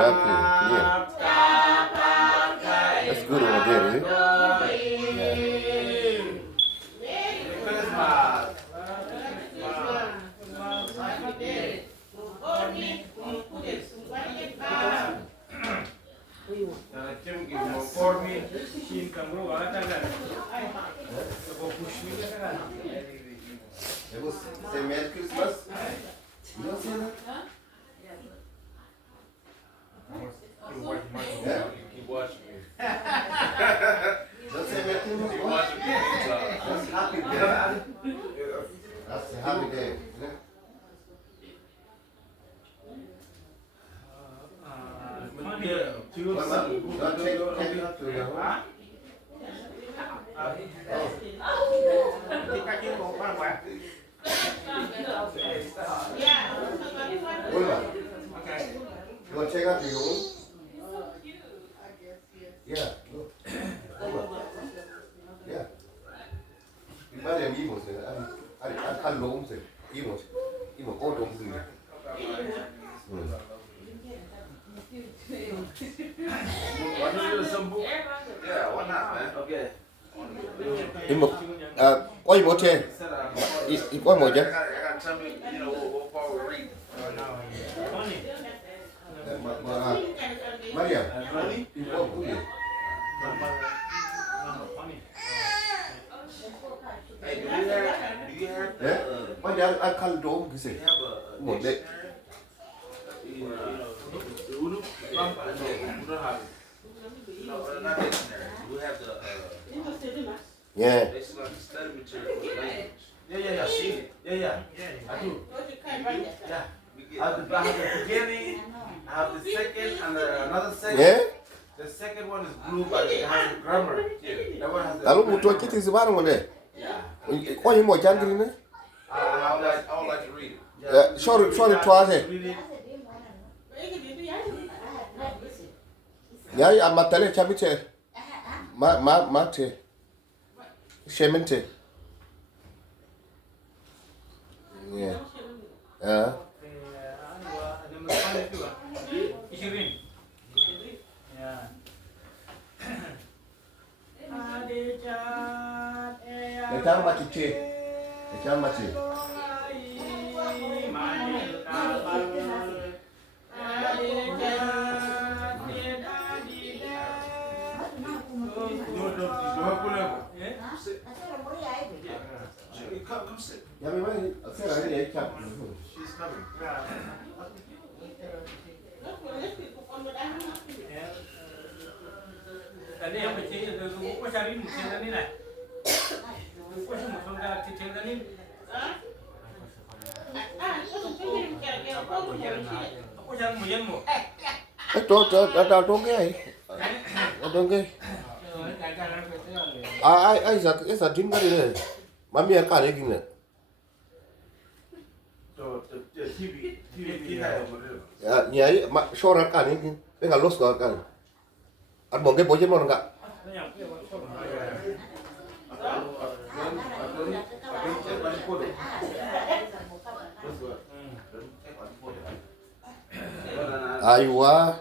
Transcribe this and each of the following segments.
okay, clear. That's good over there, is it? Yeah. Say Merry Christmas. You don't say that? Yeah? Keep watching me. Don't say Merry Christmas. Keep watching me. That's happy day. That's a happy day. Yeah? Well, don't take it up to the home. Wilma, you want to check out your room? Yeah, look. Yeah. Ba để mi một rồi ăn ăn lốm rồi im một cô trống gì. Want to do some book? Yeah, why not, man? Okay. Im một có im một trên. Có một chứ. I gotta tell me, you know, what part we're reading. Maria, im có cái gì? Hey, do you have Bây giờ ăn khăn trống cái gì? Một đấy. Uno? No, we don't have it. No, not dictionary. We have the Yeah. basically like the study material for language. Yeah. I see it. Yeah. I do. Yeah. We I have the beginning, I have the second, and another second. Yeah. The second one is blue, but it has a grammar. That one has Alo một tuần cái gìบ้างvậy? Yeah. Có những mồi chan cái này. I would like to read it. Sorry try thế. Read it. Ya ama tele chabite. Ma te. Shemente. Yeah. Letang mati. Letang mati. Come sit. Ya me voy a hacer ahí ahí chap. She's coming. Tadi yang kecil itu aku cari musim tadi lah. Aku cuma sudah kecil tadi. Aku jangan mujanmu. Trốn cái. Trốn cái. Ai giờ trứng cái này. Mà mi ăn cả đấy kinh này. The TV guy over there. Ya, nyai mak shorat kan ini. Enggak los kan. At mong cái bố chết mon enggak. Aywa.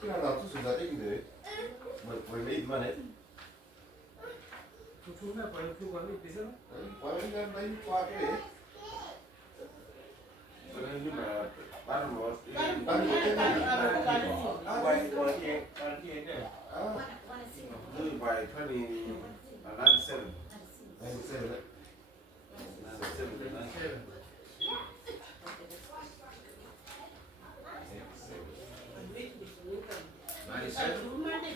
그냥 나 투수 다 땡긴데. 뭐 메이드 만해? Cucu-nya banyak juga nih di sana. Paling kan main kuat deh. Baru bos. Tadi itu By 97.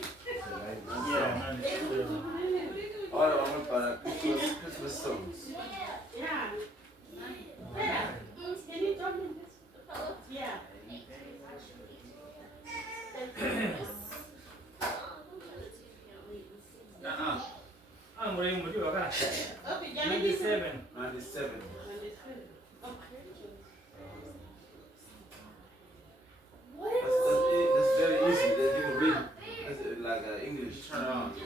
All of them Christmas songs. Mulai umur juga kan? 97. 97. That's very easy. That you can read. That's like English. Turn on.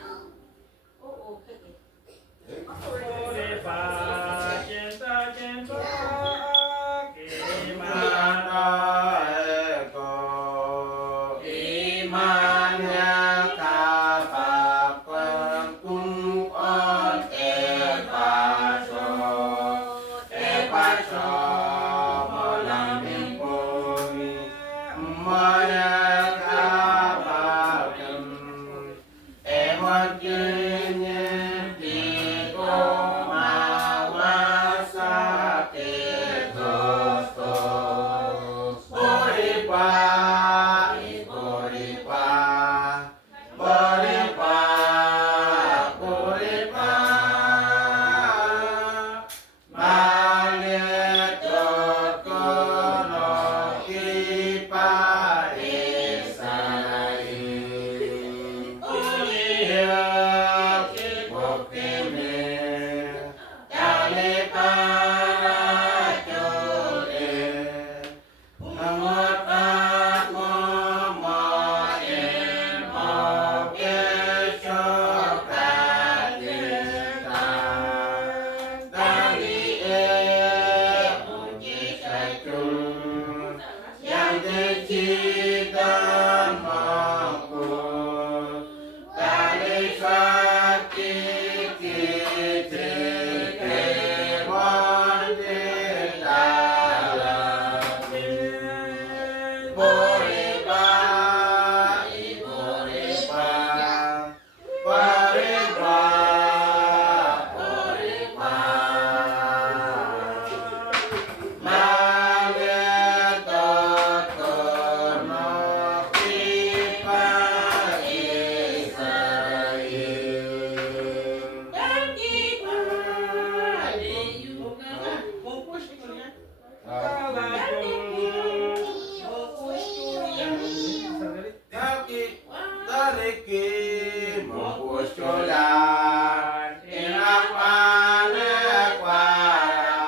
Jodan Inak wane kwara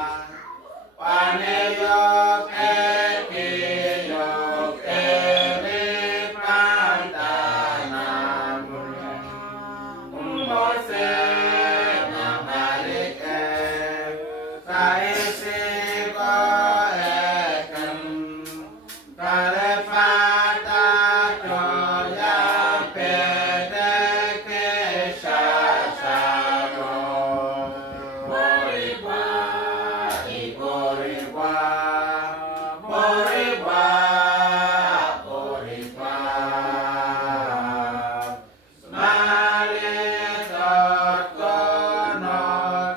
Wane yok eki yok eri pantanamun Mose mabalik kaisi ko eken Kare fata joya pede kesha sharo Boribwa, Boribwa, Boribwa, Boribwa Smale kono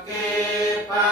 kipa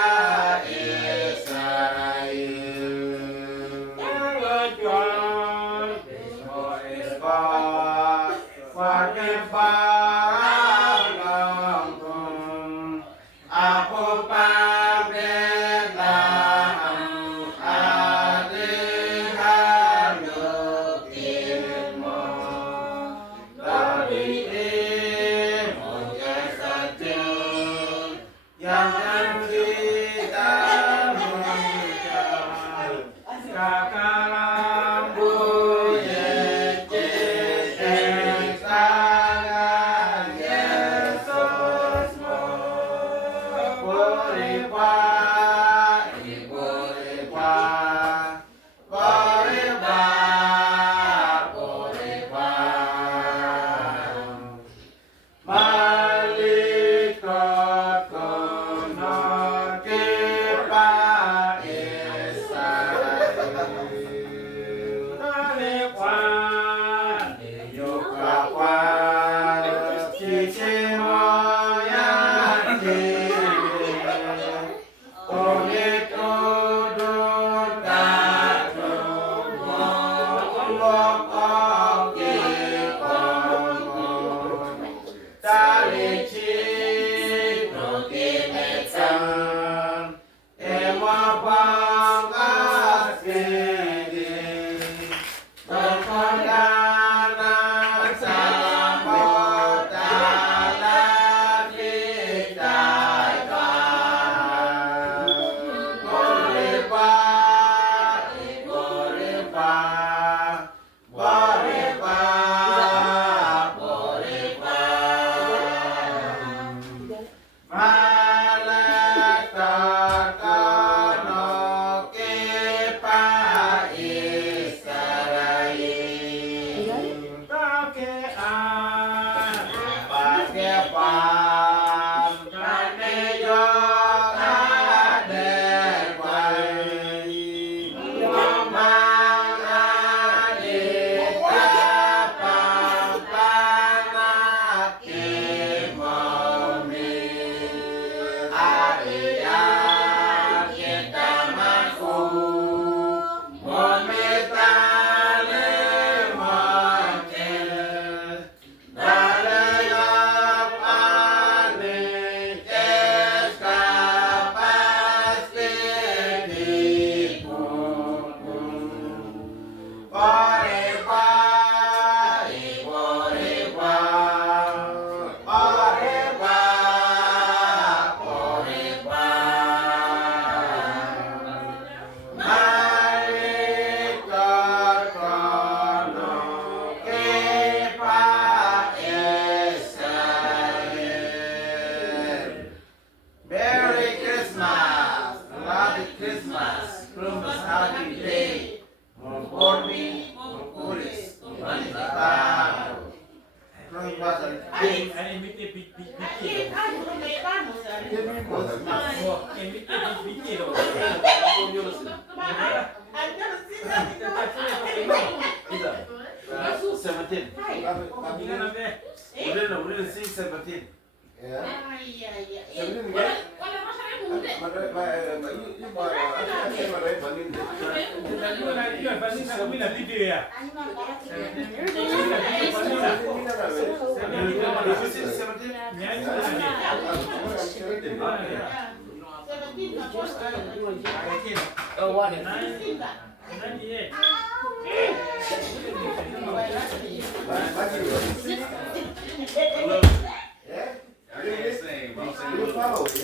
I'm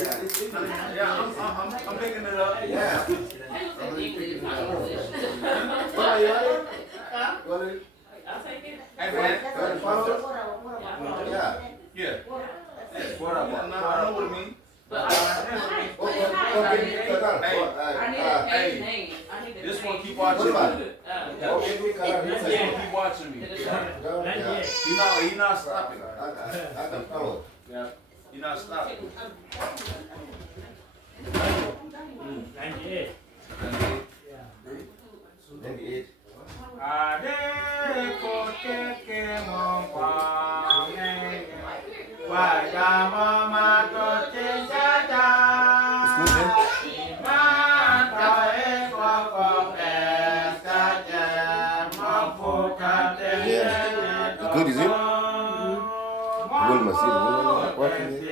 picking it up. Yeah. Hey man. Yeah. Yeah. What up? I know what it means. This one keep watching me. This one keep watching me. He not stopping. Yeah. He not stopping. 98. Good, is it? Well, what is it?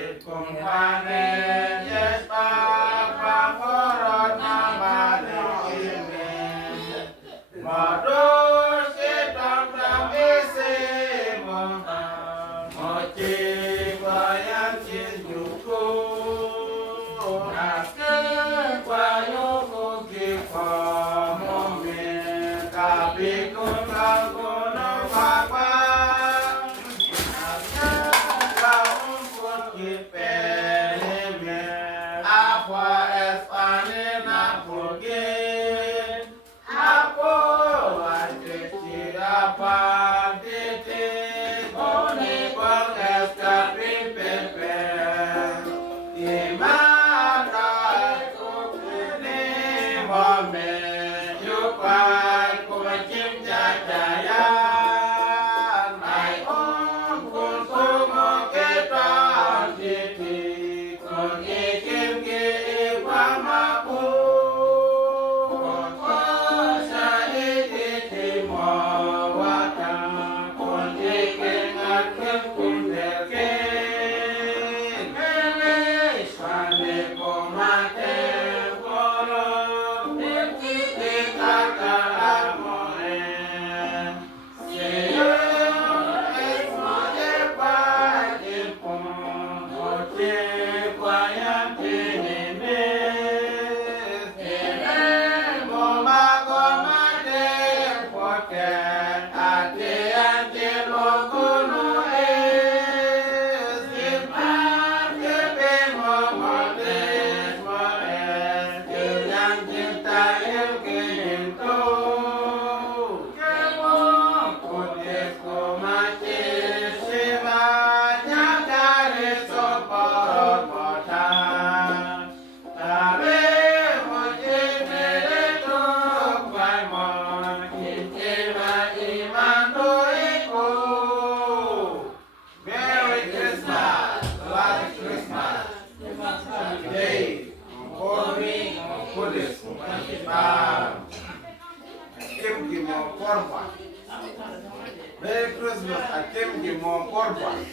Merry Christmas. I came to give more korban.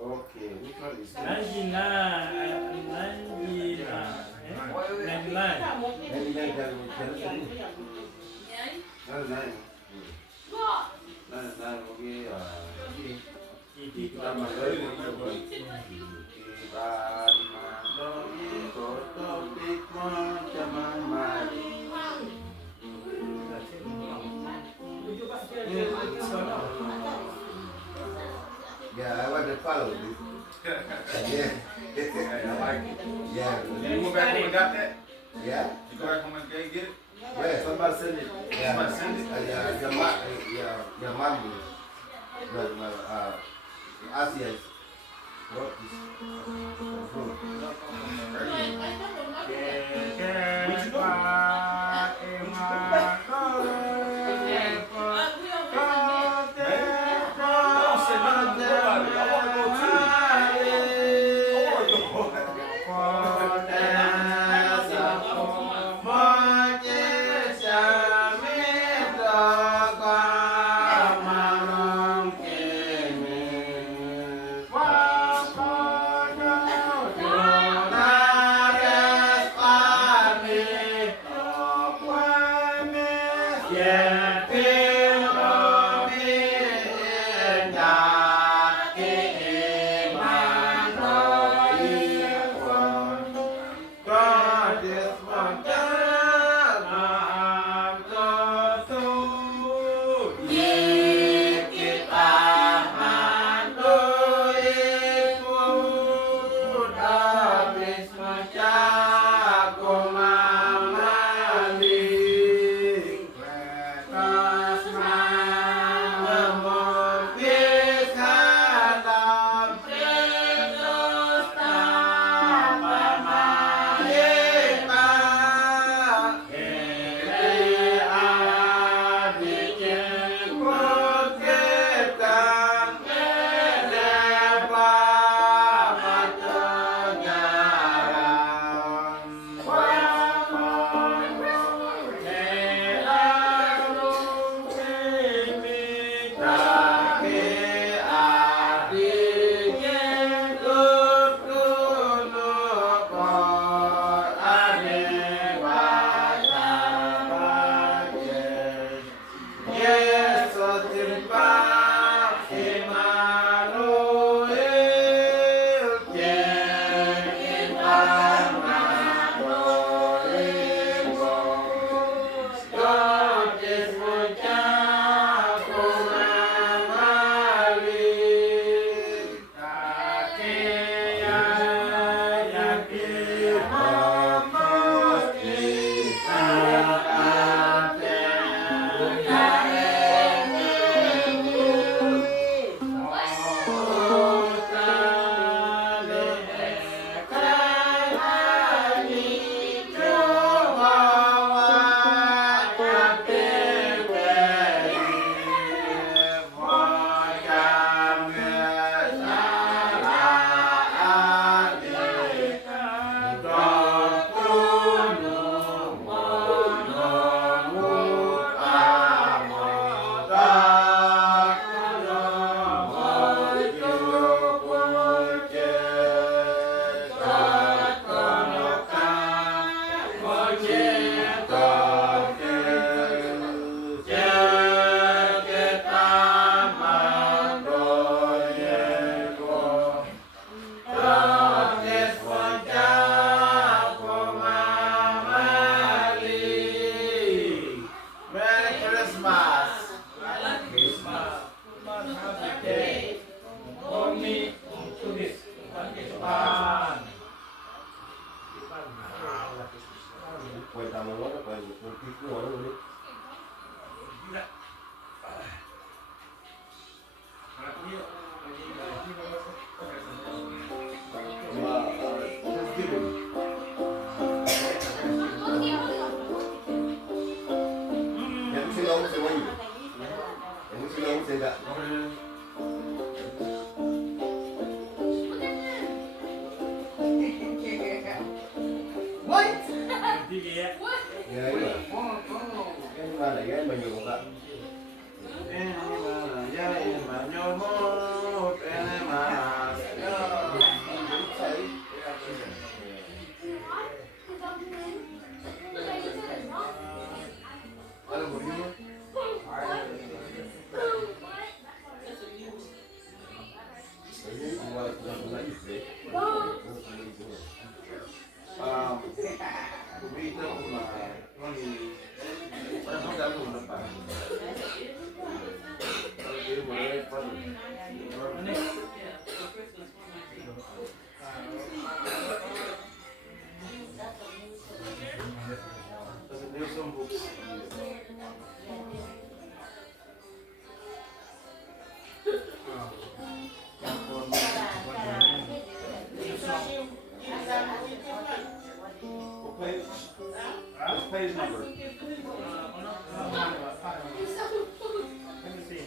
Okay, which one is this? 99. Yeah, I want to follow this. Yeah. I like it. Yeah. You went back home and got that? Yeah. You go back home and get it? Where? Somebody send it. Yeah. Somebody send it? Your mom. Your mom. Asia's brought this. What you doing? Don't say nothing to nobody. I want to go too. I want to go. Thanksgiving. Yang mesti lawan sewa ini. Yang mesti lawan saya. Tiga ya. Ya iya. Kan mana ya banyak orang. Page number. Let me see.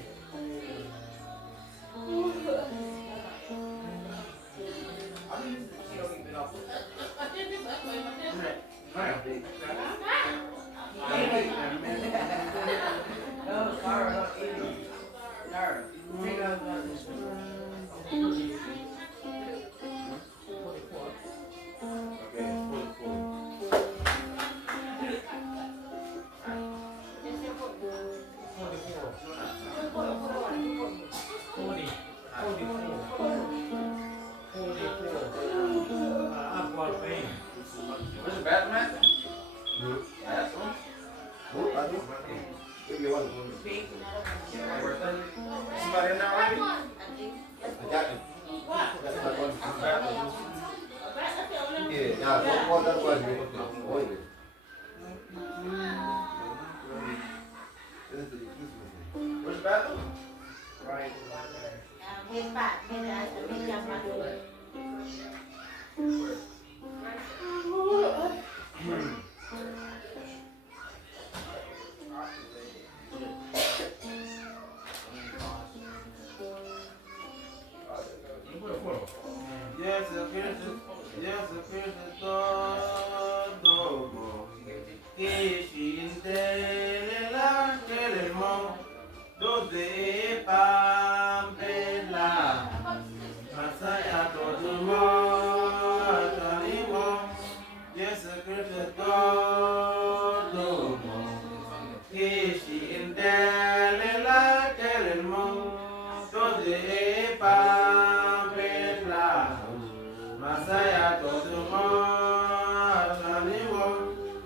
Where's the Batman? That's one. If you want. Somebody in there already? Iya, ya, kau dah buat ni. Oh ini. Where's the bathroom? Yes, todo. Que la telemo, donde pampela, masaya todo mo, tanimo. Yes, todo. Que la telemo, donde pampela, masaya todo mo, tanimo.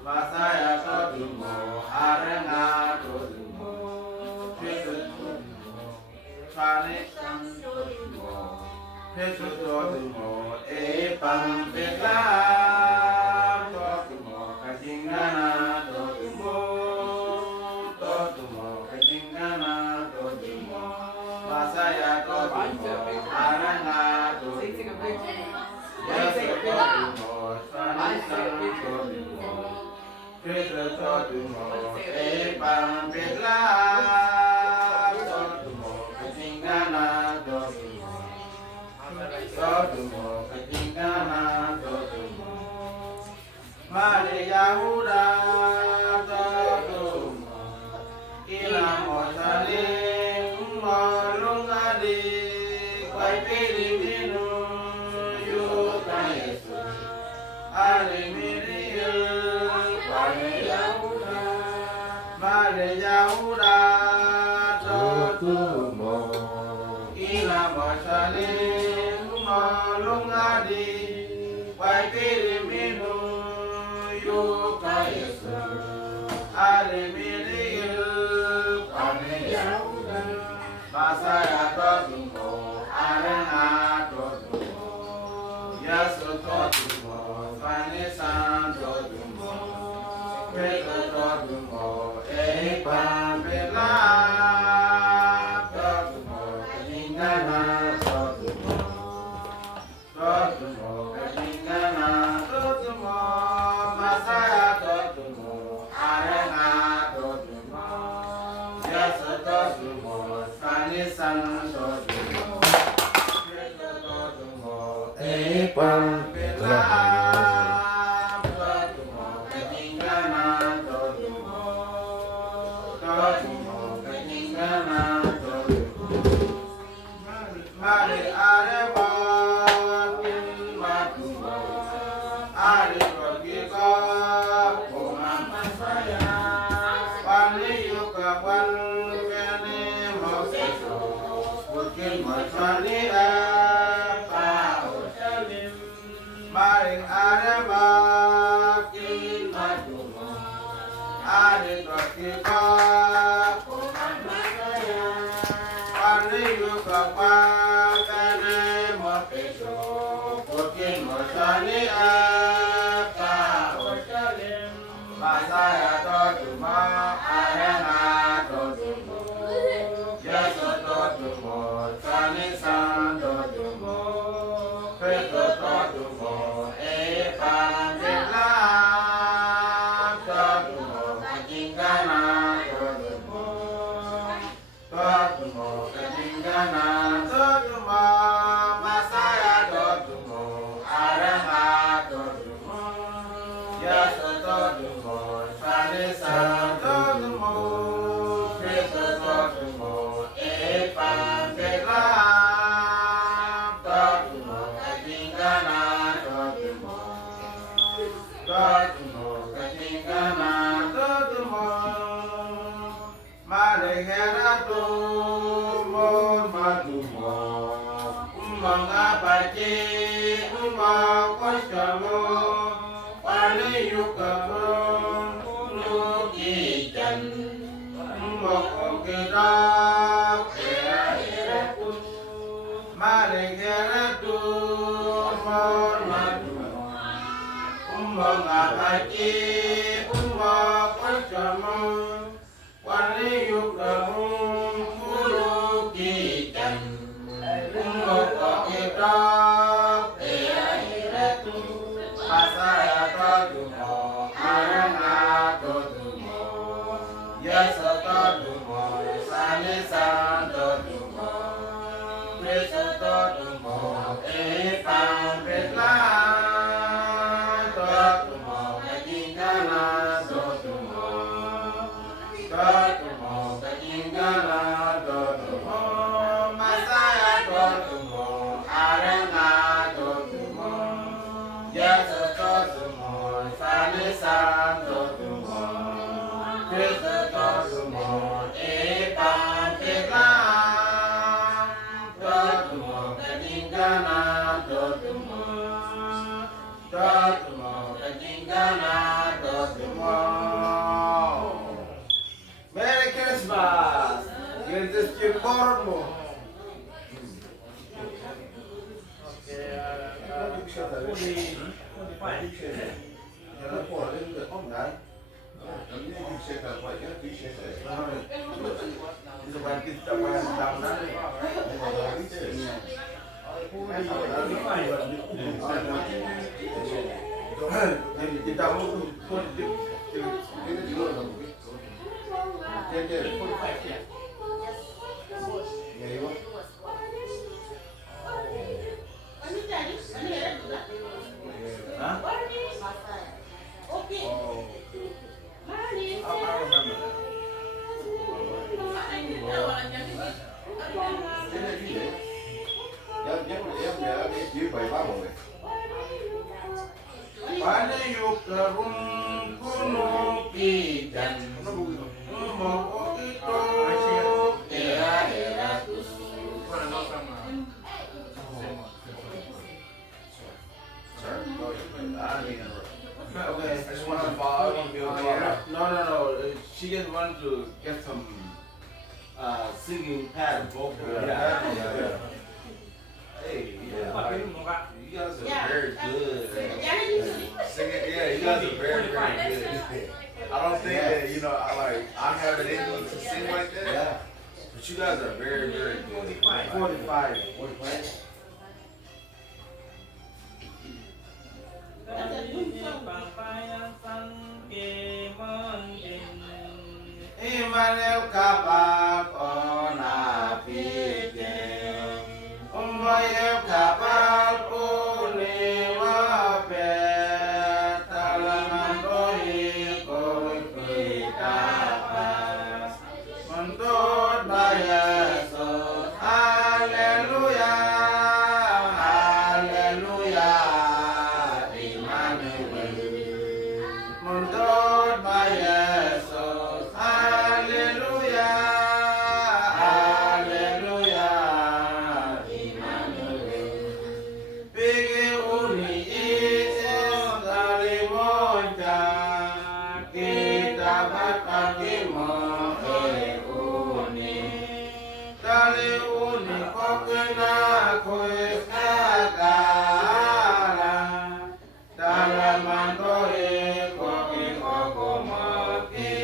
Masaya todumo, arenga todumo, fane todumo, pampela todumo, kajingana todumo, kajingana todumo, masaya todumo, arenga todumo, yes todumo, fane todumo. Todumo, pampela todumo, kajingana todumo, kajingana todumo, Mare Yahuda todumo, ila motale umolungade, kwai pilipino yuka Yesu, alimiriyo. Mare Yahuda todumo, ila motale umolungade, kwai pilipino yuka Yesu, alimiriyo. Masaya todumo, arena todumo, Yesu todumo, Vanessa todumo, Pedro todumo, pampela todumo, kajingana todumo, Merry Christmas. Get this kid more. No. She just wanted to get some singing pad vocal. Yeah. Hey, you guys are very good. Singing, you guys are very good. I don't think that, I have it in me to sing like that. Yeah. But you guys are very, very good. 45. Emmanuel Kabak dale uni kokena koekagala dala mandoe koki okomoki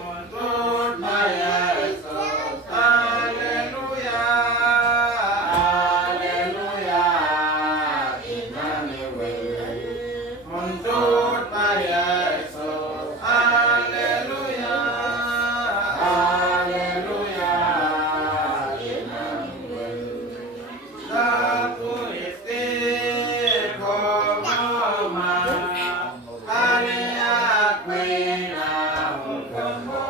muntut maya Yesus haleluya haleluya Immanuel muntut maya Yesus haleluya haleluya Immanuel Aku isti koma hanya kuina mukamo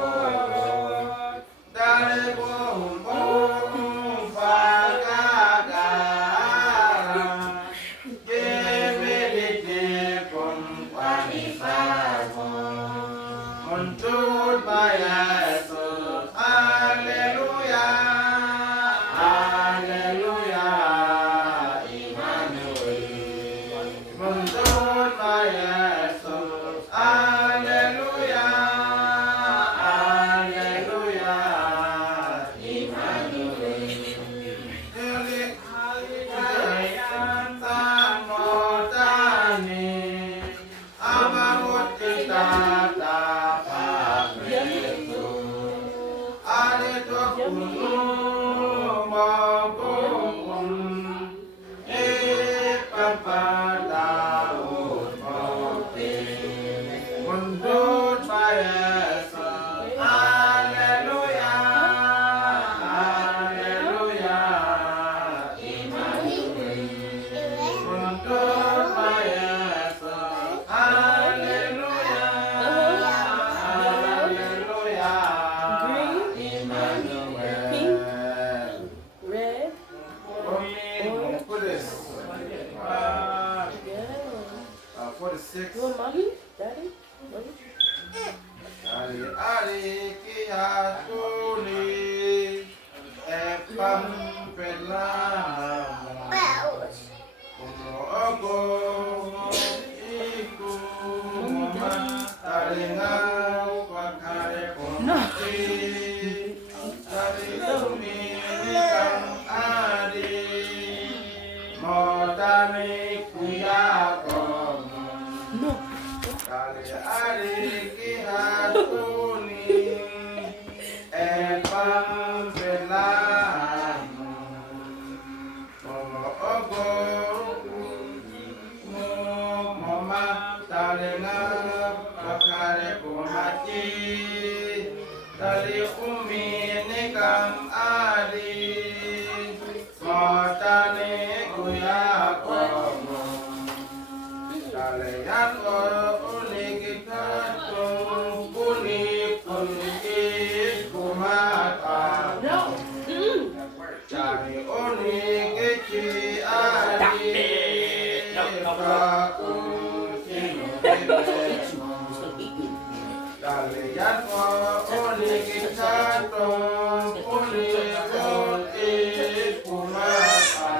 dari bumbung pagagara kebelite pun panisamo muntut maya Yesus haleluya haleluya Immanuel muntut maya Yesus haleluya haleluya Immanuel Delik halidayan samotani amangut kita dapat Yesus ada gunung maupun tahun mati muntut maya Yesus haleluya haleluya Immanuel muntut maya Yesus haleluya haleluya Immanuel Red. Put this 46 You want mommy? Daddy? Mommy? Ali ali kiatuli epam pelam ogo iku mama taringau pakare pomati dari umilikan adi modani kuyakom No. kali ari kihatuni epam pelam ogo mama talenga pakare pomati dari umi nikam adi modani kuyakom kalian unik katung kunik kunik kumata cari unik keci adi kaku sinu kalian unik katung kunik kunik kumata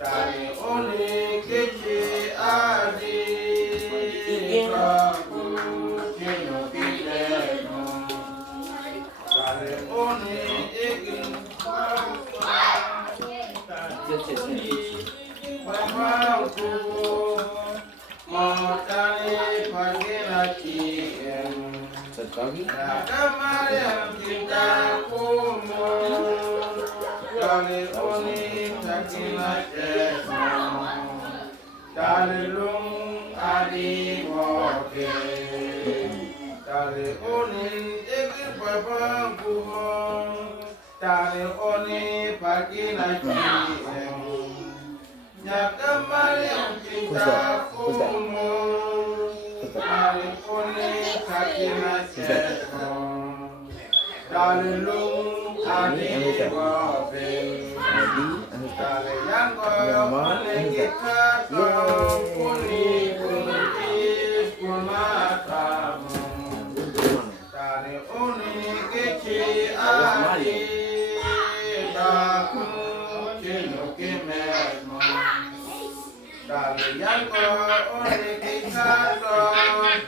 dari unik keci adi kaku sinu pileno dari unik ikin mampu mau cari pagi lagi kemarin kita kumur dari unik sakina jesmo dari lung adi woke dari unik ikin babang kumur dari unik pagi lagi kemarin kita kumur dari unik sakina jesmo dari lung adi woke kalian boleh kita kuning kuning kumatamu dari unik keci adi daku cinu kimesmo kalian boleh kita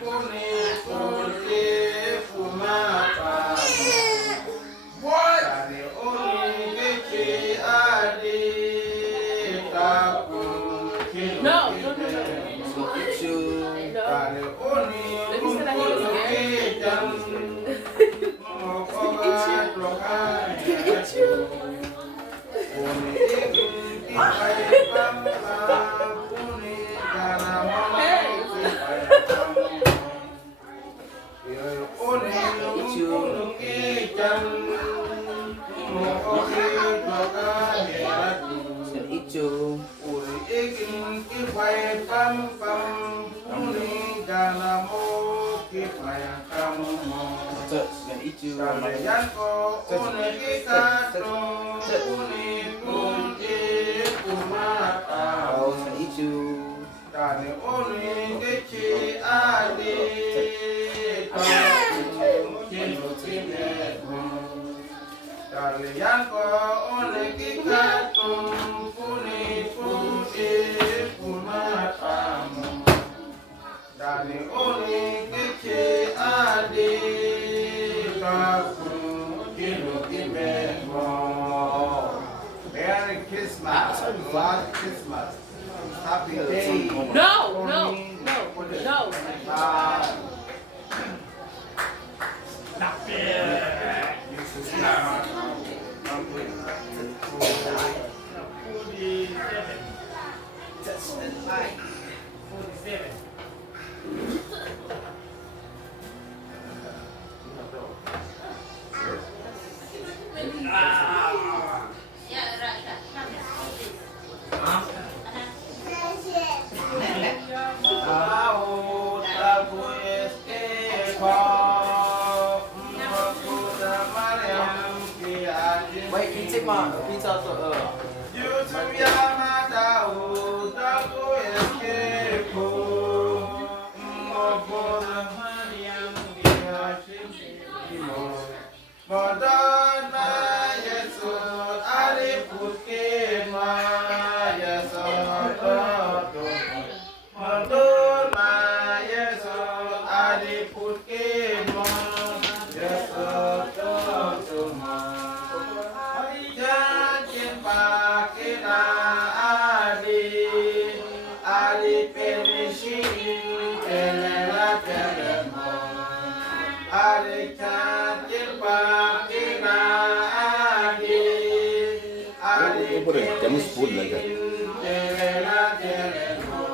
kuning kuning kumatamu. What? Ijo. Uri ikin kipai pam pam uni ganamu kipai kamu Ijo. kalian ko uni kikato uni kunci kumata Ijo. kani uni keci adi kalian ko uni kikato Dani oni kece adi kaku kilo kimemo. Merry Christmas, Lord Christmas, Happy Day. No. Wait, can you take my pizza out the YouTube Yamada Taku Escape Madonna Yesu Ali Pukema Yesu Madonna Yesu Ali Pukema Yesu Jangan pakai Ali penishin kelela kelemo Ali jangan pakai Ali penishin kelela kelemo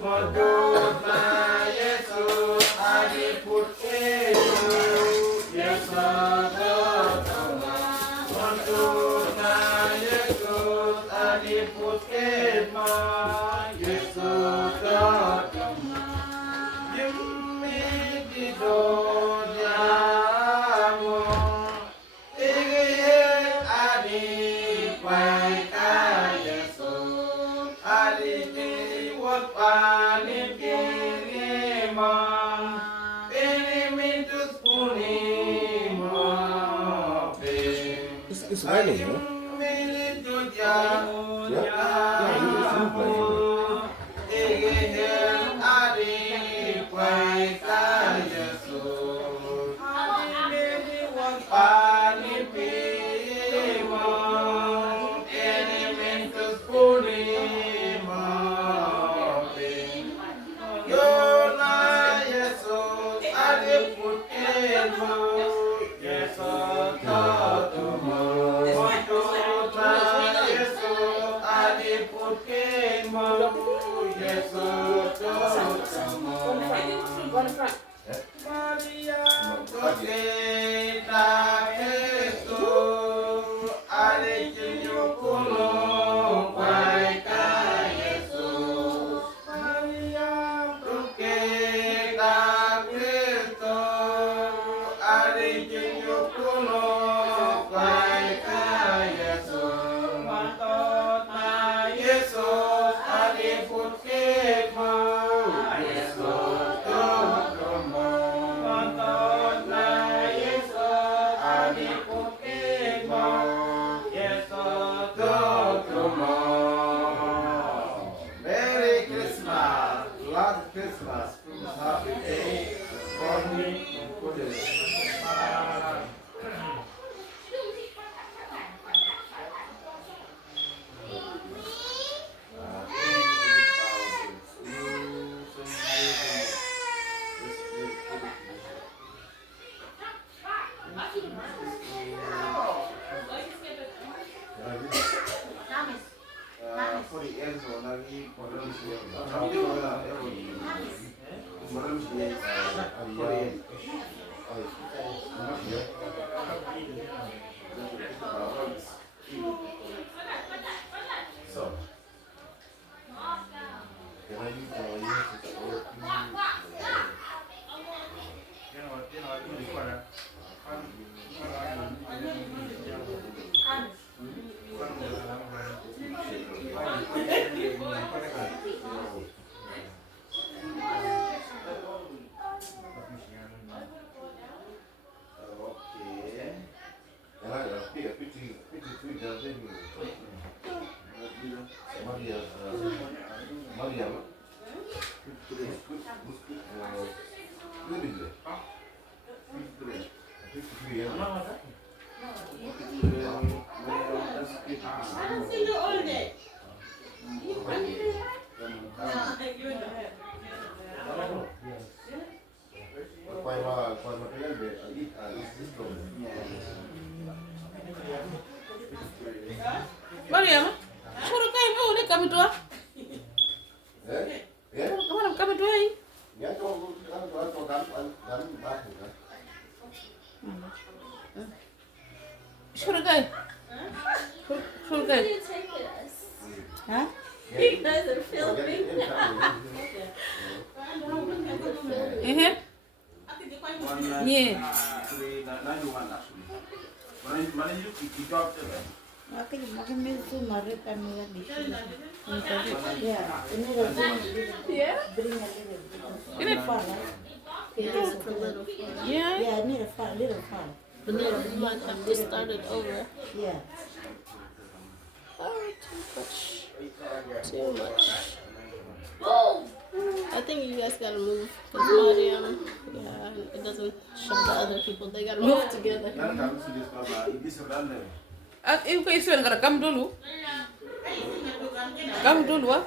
Madonna Yesus Ali putemu Yesus Madonna Yesus Ali putemu Yesus Yumi di duniamu ingin adik baik Yesus adik dibuat panik kiriman ini mintus punima It's raining, huh? milik dunia ingin adik baik Yesus panik kiriman ini mintus punima Yona Yesus adik putemu Yesus tatumu Yona Yesus adik putemu Yesus tatumu Maria Dokita Yesus adik nyukulo baik Yesus Maria Dokita Yesus adik nyukulo baik Yesus Matona Yesus adik putemu Yesus tatumu Matona Yesus adik putemu Yesus tatumu Merry Christmas, Lord Christmas, Happy Day, for me, for this. For the end zone, lagi problem sih. Tapi kalau problem sih. So. Can I use it or Mariam, suruh kain kau ni kami tua. Kamu kami tua ini. Ya, kau Suruh kain. Suruh kain. Hah? You guys are filming. Yeah. Makin itu mari kami lagi. Yeah, ini Yeah. bring a little. Ini Fun, Yeah. yeah, I need a fun, little fun. But then we might have to start it over. Yeah. Oh, too much. Too much. I think you guys gotta move. Because Mariam, yeah, it doesn't show the other people. They gotta move together. Ibu kau isuan kada kam dulu. Kam dulu ah.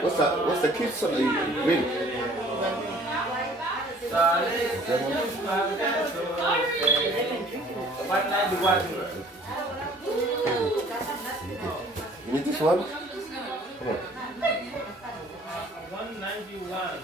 What's the kids win? You need this one? Come on. 191.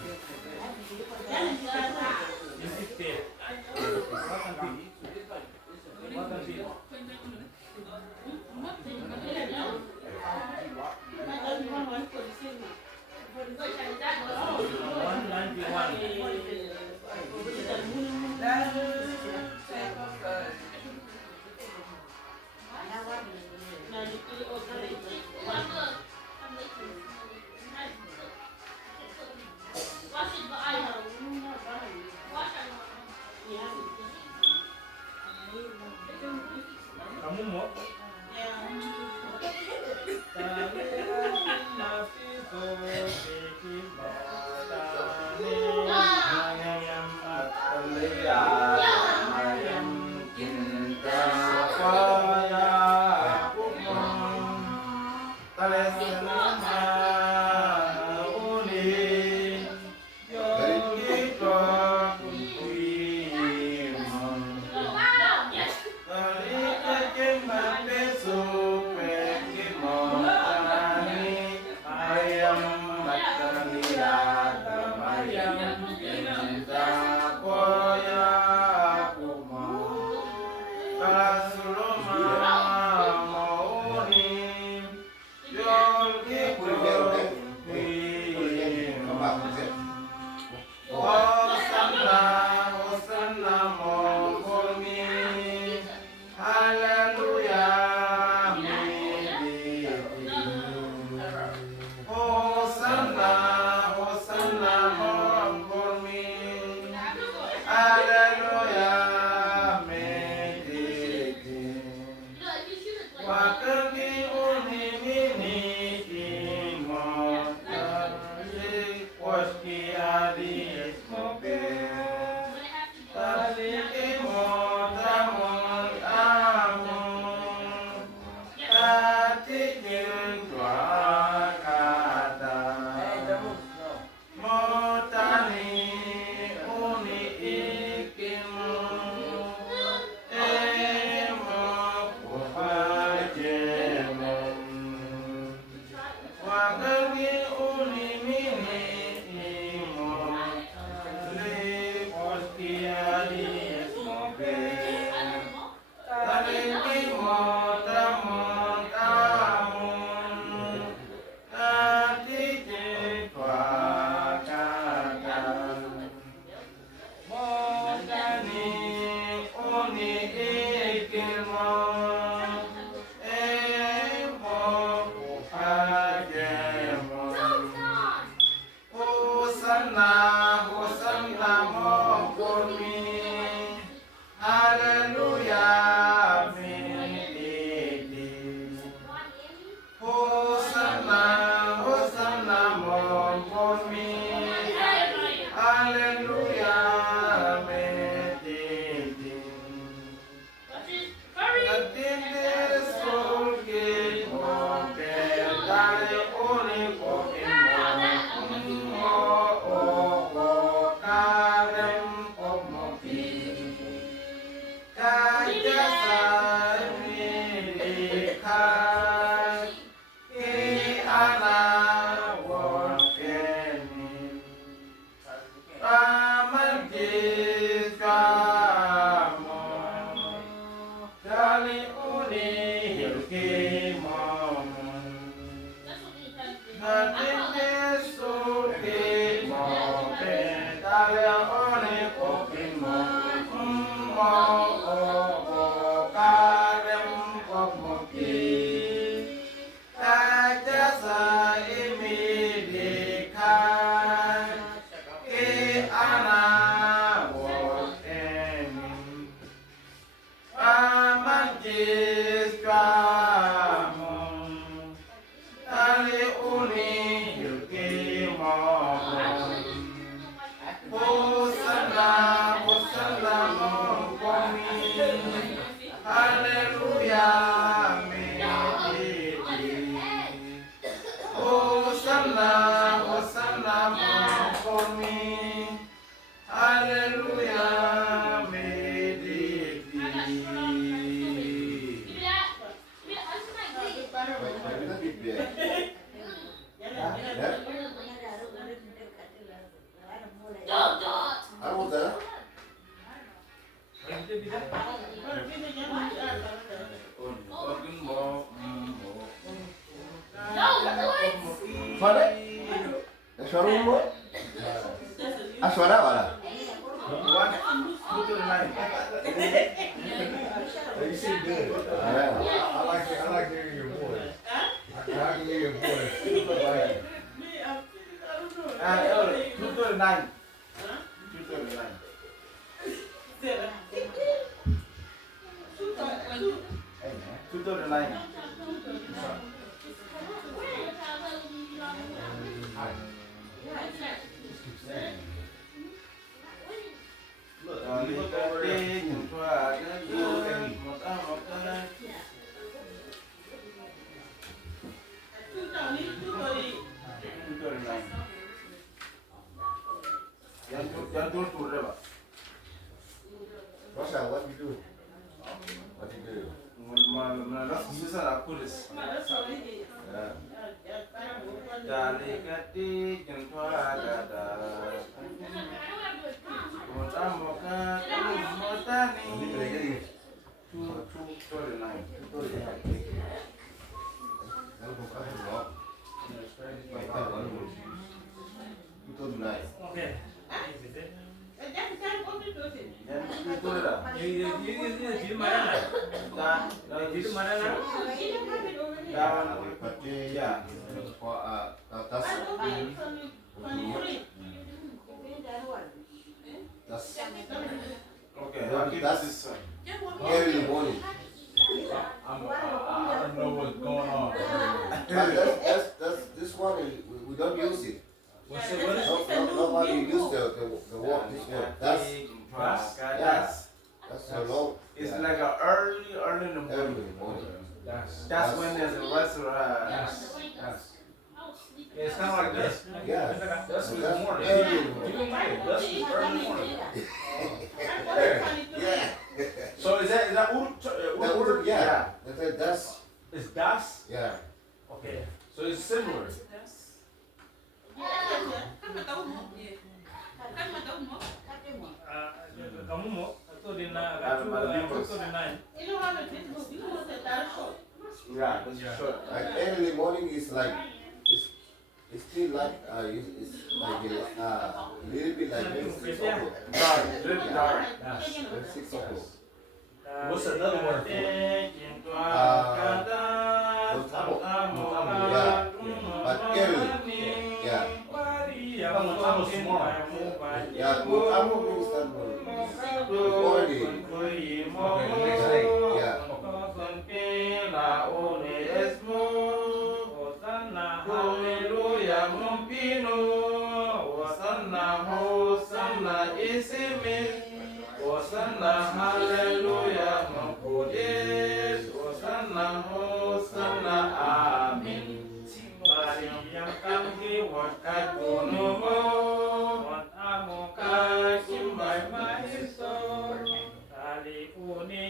Kali uni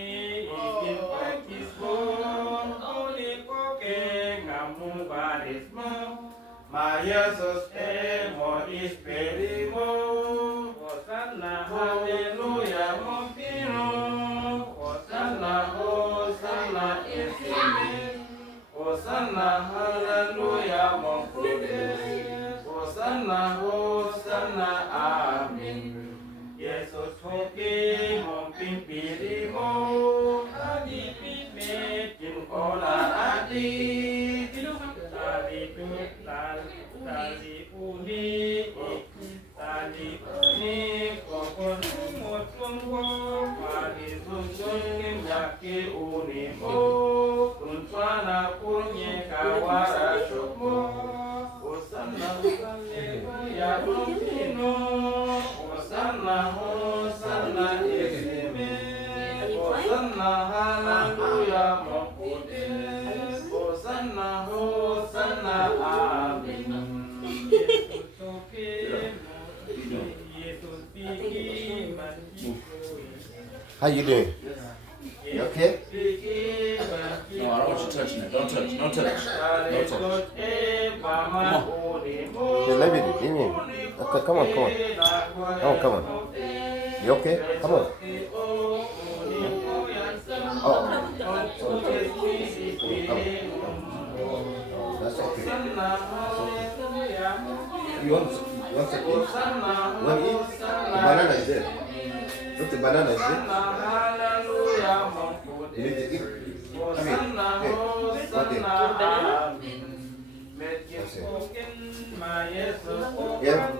esperimo. Hosanna, hallelujah, mompino. Hosanna, Hosanna, esime. Hosanna, hallelujah, monkude. Hosanna, Hosanna, amen. Yesus hoki, mompimpirimo. Adi pime, jinkola adi. Tali uni, kokon umotungko, mari sunsun yaki unimo, kunswana punye kawara shukmo, Hosanna haleluya mompino, Hosanna Hosanna esime, Hosanna haleluya monkude, Hosanna Hosanna amen. How you doing? You okay? No, I don't want you touching it. Don't touch. Don't touch. Don't touch. Yeah, let me do. Okay, come on. Come on. You okay? Come on. Oh. That's okay. You want some? You want to eat? The banana is there. Look, the banana is there. You need to eat. Come here. Hey, what there? That's it. Yeah.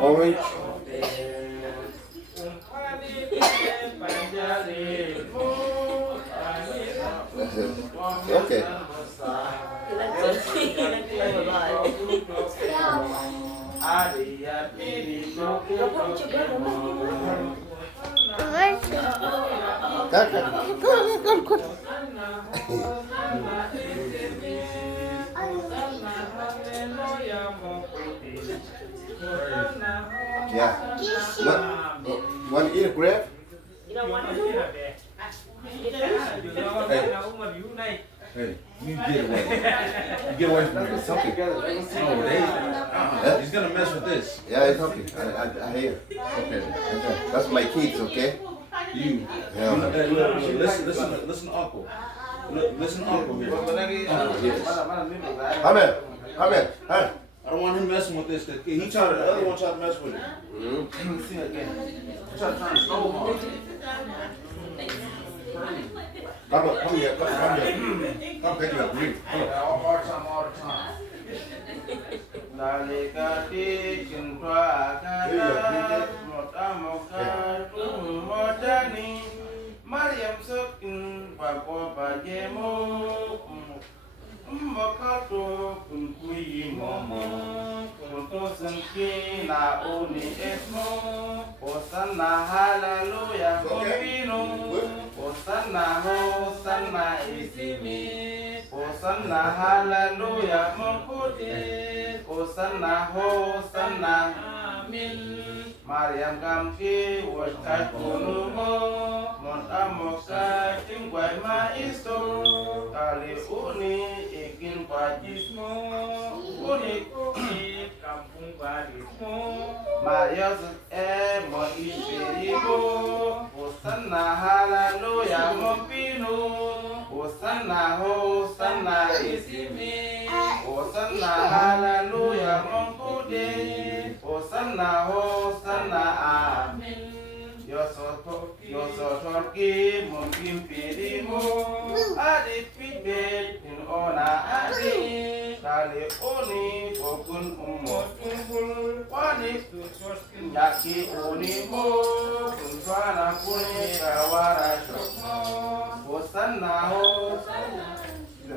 Orange. That's it. Okay. Good. Yeah. Want to eat a grape? You don't want to do it? Hey, you get away. You get away from me. It's okay. No, he's gonna mess with this. Yeah, it's okay. I hear. Okay. That's my kids, okay? You. Yeah. Hey, look, listen to Uncle. Listen to Uncle here. Uncle, yes. Come here. Hey. I don't want him messing with this. The other one tried to mess with it. See again. Trying to stole him. Come here. Come get your drink. Come on. All the time. Dalikati cinta akada motamoka modani Maryam sokin papo pajemo Mbakato kunkui momo Kunto sengki na uni esmo Hosanna hallelujah kompino Hosanna Hosanna isimi Hosanna hallelujah mengkuti Hosanna Hosanna amin Maryam kamki waskat kunumo Montamoka tingwai maisto Kali uni ikin pajismo Uni kampung barismo Marius mo isiribo Hosanna hallelujah mompino Hosanna Hosanna isimi Hosanna hallelujah mongkude Hosanna Hosanna amin Yosotoki mungkimpirimu Adik pibet in ona adik Kali uni pokun umot kumpul Wanik tutuskin yaki unimu Kunswana kuni kawara syokmo Hosanna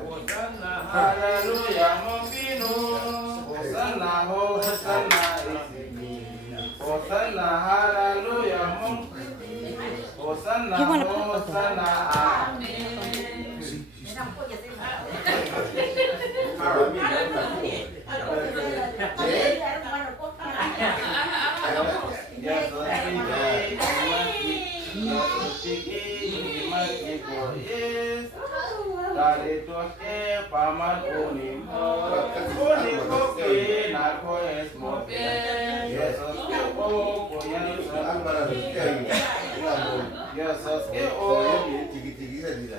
Hosanna hallelujah mompinu Hosanna Hosanna isimi Hosanna hallelujah Hosanna Hosanna amen Dale tos paman unim. Unim kopi nako es mope. Yesus ke o koyan Yesus ke o Tinggi-tinggi saja.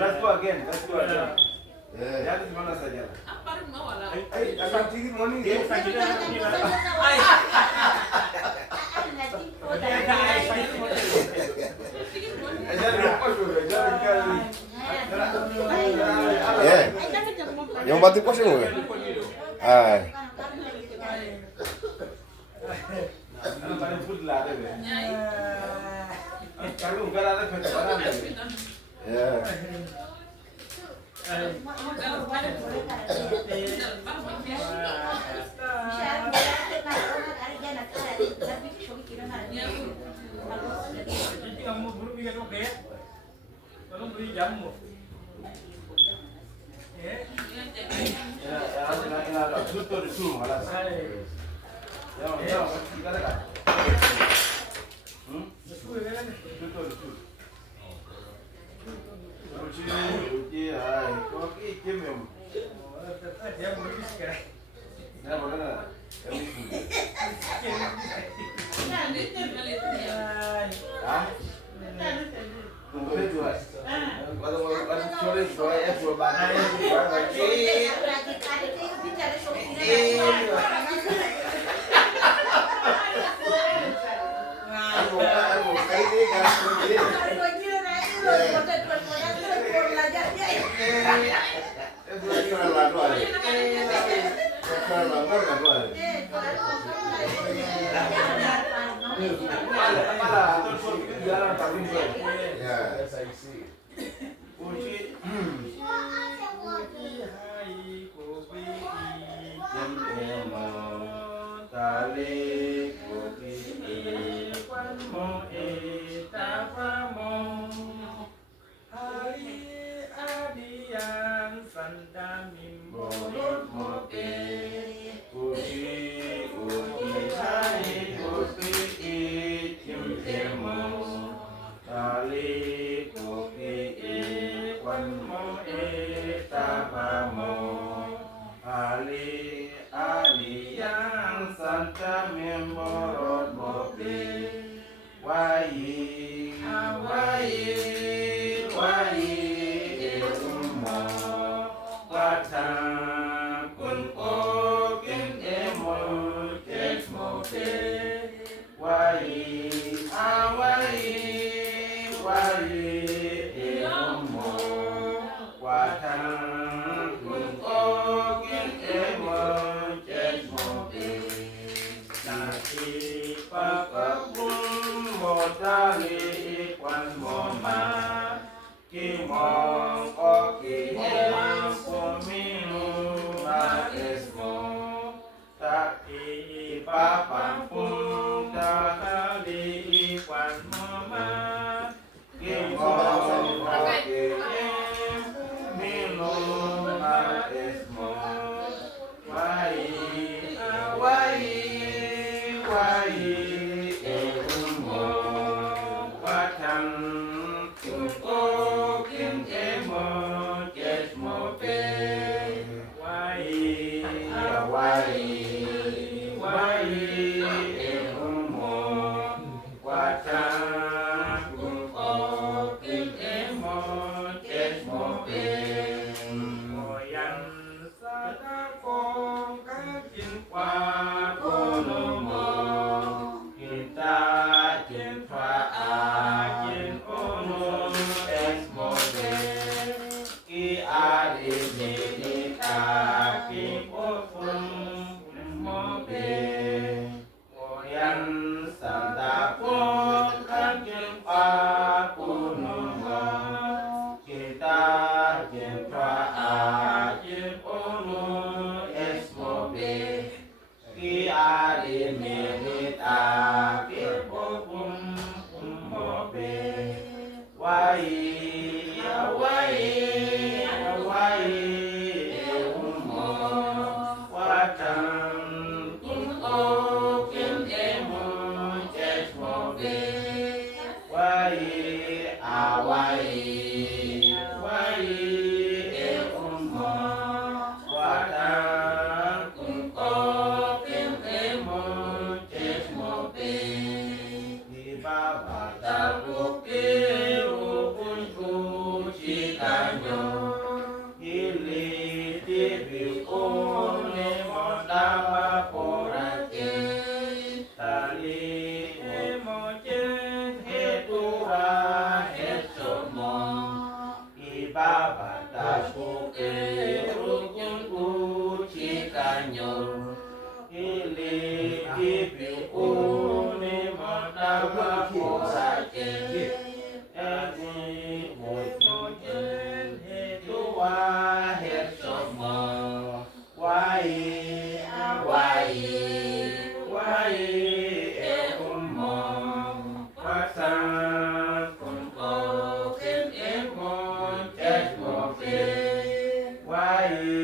Let's go again. Ya di mana saja. Akan tinggi morning. Yang batik pos yang mana? Kamu buru bikin oke? Tolong beri jamu. Papa pum aki popum mobe Oyan santapun kanjeng papunungo kita jempa ajib unu esmobe ki adi milit aki popum mobe wai umo watan kun okin emo jesmobe wai umo watan kun okin emo jesmobe di bawah tabuki rukun kuci kanyo ili tibi une mondama porake tali emoje hetua hesomo ibaba tabuki rukun kuci kanyo ili tibi une mondama porake Why